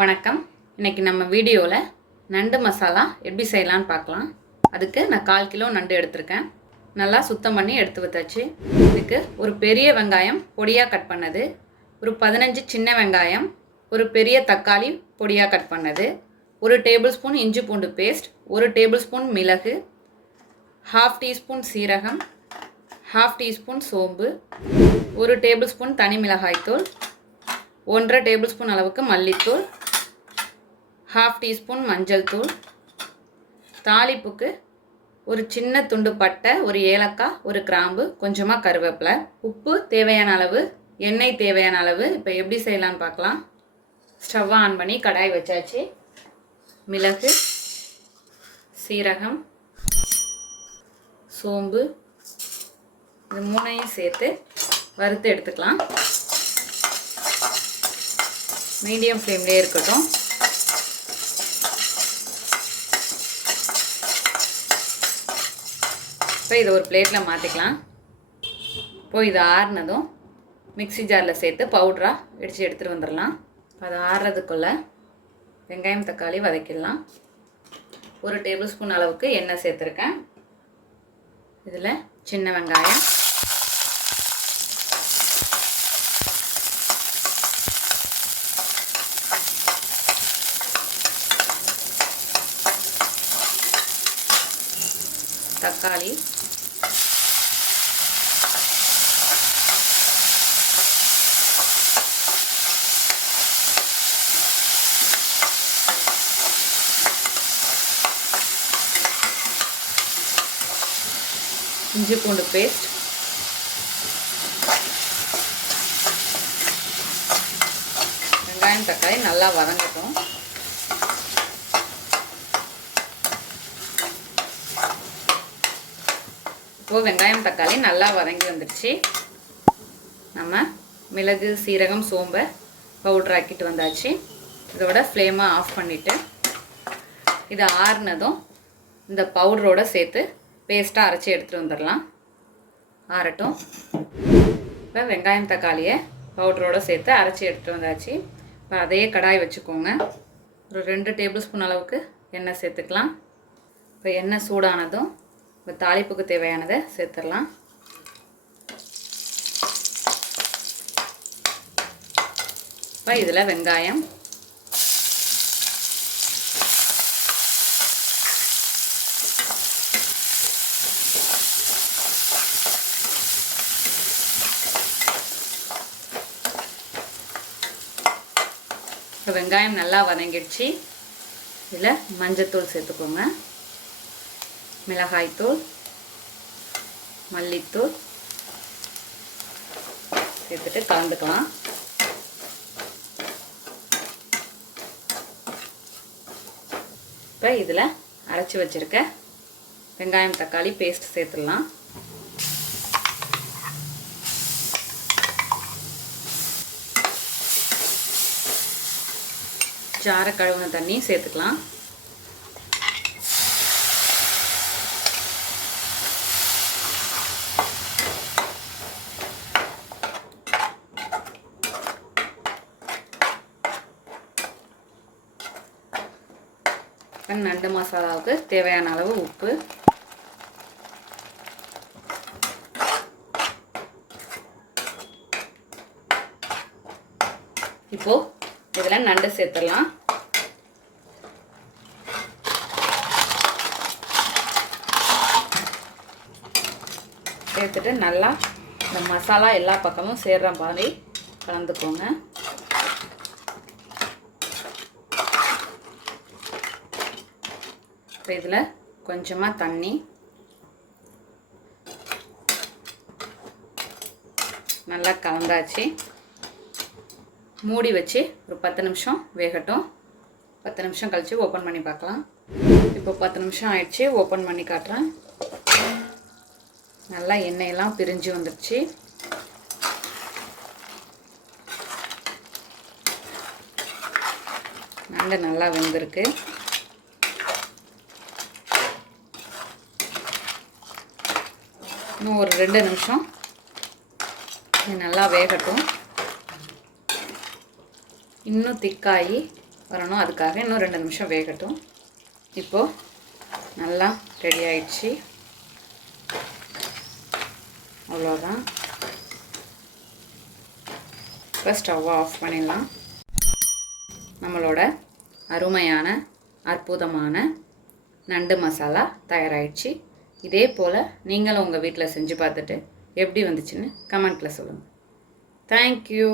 வணக்கம். இன்றைக்கி நம்ம வீடியோவில் நண்டு மசாலா எப்படி செய்யலான்னு பார்க்கலாம். அதுக்கு நான் 1/4 கிலோ நண்டு எடுத்திருக்கேன். நல்லா சுத்தம் பண்ணி எடுத்து வச்சாச்சு. இதுக்கு ஒரு பெரிய வெங்காயம் பொடியாக கட் பண்ணது, ஒரு 15 சின்ன வெங்காயம், ஒரு பெரிய தக்காளி பொடியாக கட் பண்ணது, 1 டேபிள் ஸ்பூன் இஞ்சி பூண்டு பேஸ்ட், 1 டேபிள் ஸ்பூன் மிளகு, 1/2 டீஸ்பூன் சீரகம், 1/2 டீஸ்பூன் சோம்பு, 1 டேபிள் ஸ்பூன் தனி மிளகாய்த்தூள், 1/2 டேபிள் ஸ்பூன் அளவுக்கு மல்லித்தூள், 1/2 டீஸ்பூன் மஞ்சள் தூள், தாளிப்புக்கு ஒரு சின்ன துண்டு பட்டை, ஒரு ஏலக்காய், ஒரு கிராம்பு, கொஞ்சமாக கருவேப்பிலை, உப்பு தேவையான அளவு, எண்ணெய் தேவையான அளவு. இப்போ எப்படி செய்யலான்னு பார்க்கலாம். ஸ்டவ் ஆன் பண்ணி கடாய் வச்சாச்சு. மிளகு, சீரகம், சோம்பு இது 3ஐயும் சேர்த்து வறுத்து எடுத்துக்கலாம். மீடியம் ஃப்ளேம்லேயே இருக்கட்டும். இப்போ இதை ஒரு பிளேட்டில் மாற்றிக்கலாம். இப்போது இது ஆறுனதும் மிக்ஸி ஜாரில் சேர்த்து பவுடராக இடித்து எடுத்துகிட்டு வந்துடலாம். அது ஆறுறதுக்குள்ளே வெங்காயம் தக்காளி வதக்கிடலாம். 1 டேபிள் ஸ்பூன் அளவுக்கு எண்ணெய் சேர்த்துருக்கேன். இதில் சின்ன வெங்காயம், தக்காளி, இஞ்சி பூண்டு பேஸ்ட், வெங்காயம் தக்காளி நல்லா வதங்கட்டும். இப்போது வெங்காயம் தக்காளி நல்லா வதங்கி வந்துடுச்சு. நம்ம மிளகு, சீரகம், சோம்பை பவுடர் ஆக்கிட்டு வந்தாச்சு. இதோட ஃப்ளேமை ஆஃப் பண்ணிவிட்டு இதை ஆறுனதும் இந்த பவுடரோடு சேர்த்து பேஸ்ட்டாக அரைச்சி எடுத்துகிட்டு வந்துடலாம். ஆறட்டும். இப்போ வெங்காயம் தக்காளியை பவுடரோடு சேர்த்து அரைச்சி எடுத்துகிட்டு வந்தாச்சு. இப்போ அதையே கடாய் வச்சுக்கோங்க. ஒரு 2 டேபிள் ஸ்பூன் அளவுக்கு எண்ணெய் சேர்த்துக்கலாம். இப்போ எண்ணெய் சூடானதும் இப்போ தாளிப்புக்கு தேவையானதை சேர்த்துடலாம். இப்போ இதில் வெங்காயம், இப்போ வெங்காயம் நல்லா வதங்கிடுச்சு. இதில் மஞ்சத்தூள் சேர்த்துக்கோங்க, மிளகாய்த்தூள், மல்லித்தூள் சேர்த்துட்டு கலந்துக்கலாம். இப்போ இதில் அரைச்சி வச்சுருக்க வெங்காயம் தக்காளி பேஸ்ட் சேர்த்துடலாம். ஜாரை கழுவுன தண்ணி சேர்த்துக்கலாம். நண்டு மசாலாவுக்கு தேவையான அளவு உப்பு, இப்போ இதில் நண்டு சேர்த்துடலாம். சேர்த்துட்டு நல்லா இந்த மசாலா எல்லா பக்கமும் சேர்ற மாதிரி கலந்துக்கோங்க. இப்போ இதில் கொஞ்சமாக தண்ணி, நல்லா கலந்தாச்சு. மூடி வச்சு ஒரு 10 நிமிஷம் வேகட்டும். 10 நிமிஷம் கழித்து ஓப்பன் பண்ணி பார்க்கலாம். இப்போ 10 நிமிஷம் ஆயிடுச்சு. ஓப்பன் பண்ணி காட்டுறேன். நல்லா எண்ணெயெல்லாம் பிரிஞ்சு வந்துடுச்சு. நண்டு நல்லா வெந்திருக்கு. இன்னும் ஒரு 2 நிமிஷம் இது நல்லா வேகட்டும். இன்னும் திக்காகி வரணும். அதுக்காக இன்னும் 2 நிமிஷம் வேகட்டும். இப்போது நல்லா ரெடி ஆயிடுச்சு. அவ்வளோதான். இப்போ ஸ்டவ்வை ஆஃப் பண்ணிடலாம். நம்மளோட அருமையான அற்புதமான நண்டு மசாலா தயாராகிடுச்சு. இதே போல் நீங்களும் உங்கள் வீட்டில் செஞ்சு பார்த்துட்டு எப்படி வந்துச்சுன்னு கமெண்ட்டில் சொல்லுங்கள். தேங்க்யூ.